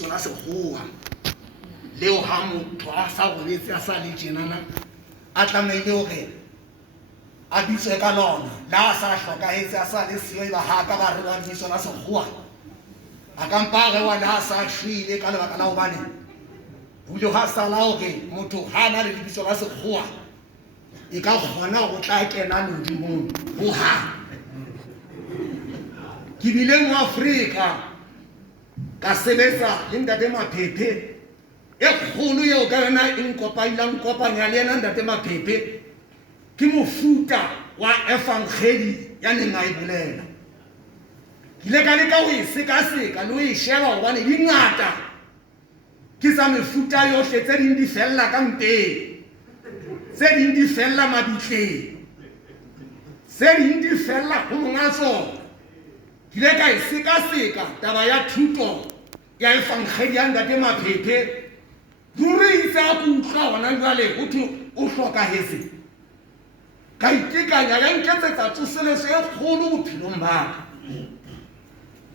lebiso la sekgowa leo ha motho a sa robetse a sa le tjenana a tlamehile hore a bitswe ka lona la a sa hlokahetse a sa le siyo eba ha ka ba re wa lebiso la sekgowa a ka mpa re wa la a sa shwile ka lebaka la hobane ho ile ha sala hore motho ha na le lebiso la sekgowa e ka kgona go tla kena modimong ho ha ke bile mo Afrika ka sebetsa le ntate Maphephe e kgolo eo ka yona e nkopanya le yena ntate Maphephe ke mofuta wa efangeli ya neng a e bolela ke ile ka leka ho e sekaseka le ho e sheba hobane di ngata ke sa mefuta yohle tse ding di fella ka mpeng tse ding di fella mabitleng tse ding di fella ho monga tsona ke ile ka e sekaseka taba ya thuto ya efangeli ya ntate Maphephe ruri itse a ke utlwa hona jwale ho thwe o hlokahetse ka itekanya ya nketsetsa tsoseleso e kgolo bophelong ba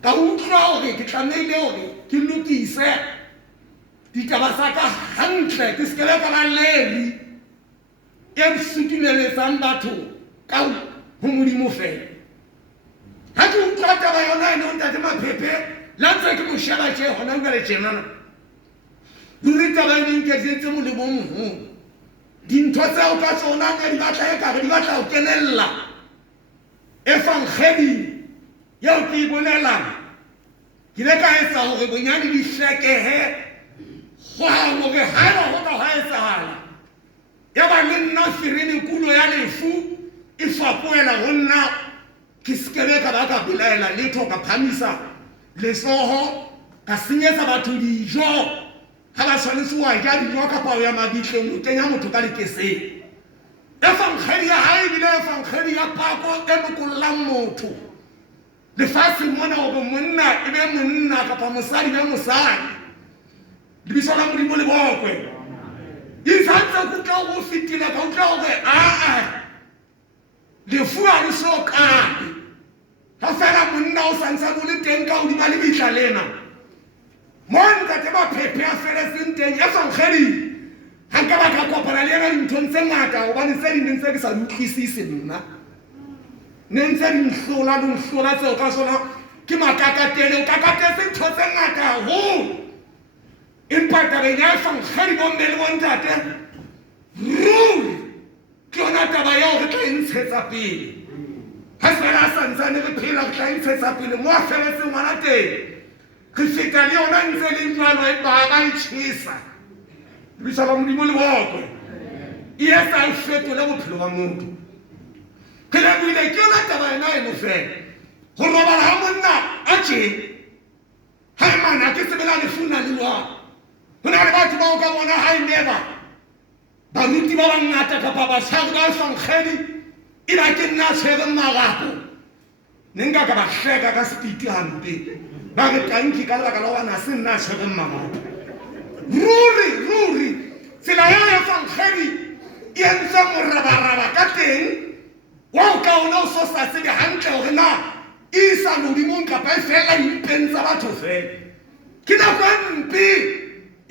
ka utlwa hore ke tlamehile hore ke lokise ditaba tsa ka hantle ke se ke le ka ba leri e sutuleletsang batho ka ho Modimo fela ha ke utlwa taba yona eno ntate Maphephe la ntse ke mo sheba tje hona jwale tjenana ruri taba e nketsetse molemo moholo dintho tseo ka tsona ne di batla e kare di batla ho kenella efangeli yeo ke e bolelang ke ile ka etsa hore bonyane di hlekehe hore haeba ho ka ha etsahala ya ba le nna firene kulo ya lefu e fapoela ho nna ke sekebe ka ba ka belaela letho ka phamisa lesoho ka senyetsa batho dijo ha ba tshwanetse wa ja dijo kapa ya mabitleng o kenya motho ka lekeseng efangeli ya hae bile efangeli ya pako e lokollang motho lefatsheng mona hore monna e be monna kapa mosadi be mosadi lebitso la Modimo le bokwe e santse go tla go fetile ka utlwa hore lefu a le so kae ha fela monna o santse o le teng ka hodima le bitla lena mo ntate Maphephe a feletseng teng efangeli ha ka ba ka kopana le yena dinthong tse ngata hobane tse ding tse ke sa di utlwisise nna ne ntse di nhlola le nhlola tseo ka sona ke makakatele o kakatetse ntho tse ngata haholo empa tabeng ya efangeli bomme le bontate ruri ke yona taba ya hore tla e ntshetsa pele ha fela a santsane re phela re tla e ntshetsa pele mo a feletseng ngwana teng re feta le yona ntse le jwalo e ba e tjhesa lebitso la Modimo le bokwe e etsa e fetole bophelo ba motho ke lebile ke yona taba ena eno fela go robala ha monna a tje ha mana ke sebela lefuna le lwa ho na le batho ba o ka bona ha neba baruti ba bangata kapa basadi ba efangeli e ba ke nna tshwere marapo ne nka ka ba hleka ka sepiti hampe ba re tanki ka lebaka la wana se nna tshwere marapo ruri tsela ya efangeli e entse morabaraba ka teng wa o ka ona o so sa tsebe hantle hore na e isa Modimong kapa e fela impeng tsa batho fela ke nako e mpe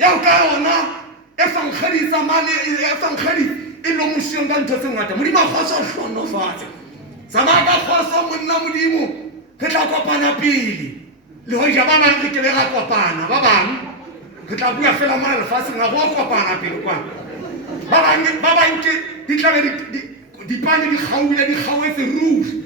ya o ka ona efangeli e lomosiyong ka ntho tse ngata Modimo a kgoso hlonofatse tsamaya ka kgoso monna Modimo re tla kopana pele le hoja ba bang re ke be ra kopana ba bang re tla bua fela mona lefatsheng ga go kopana pele kwana ba bang ke di tla be dipane di kgaule di kgauetse ruri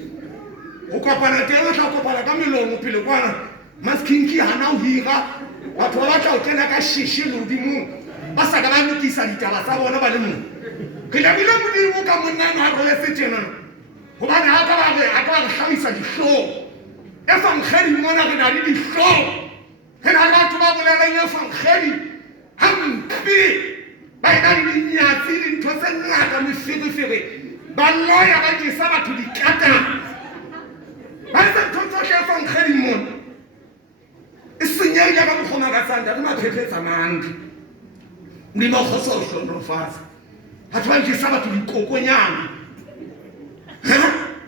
go kopana teng re tla kopana ka melomo pele kwana maskinki hana o hira batho ba batla o kena ka shishi le Modimong ba sa ka ba lokisa ditaba tsa bona ba le mong ke lebile Modimo ka monnana a roletse tjenana hobane ha ka ba re hlahisa dihlooho efangeli mona re na le dihlooho re na le batho ba bolelang efangeli hampe ba ena le dinyatsi dintho tse ngata meferefere ba loya ba jesa batho dikatana ba etsa ntho tsohle efangeli mona e senyehile ka mokgwa ka tsanta le Maphephe tsamantle Modimo a kgoso o hlonolofatse batho ba jesa batho dikokonyana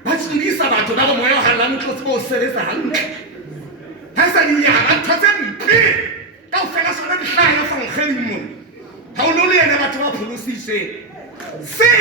ba tsebisa batho ba re moya o halang tlotse ba o sebetsa hantle ha sa di nyaka ntho tse mpe ka modimo ga o no le ena batho ba pholositse se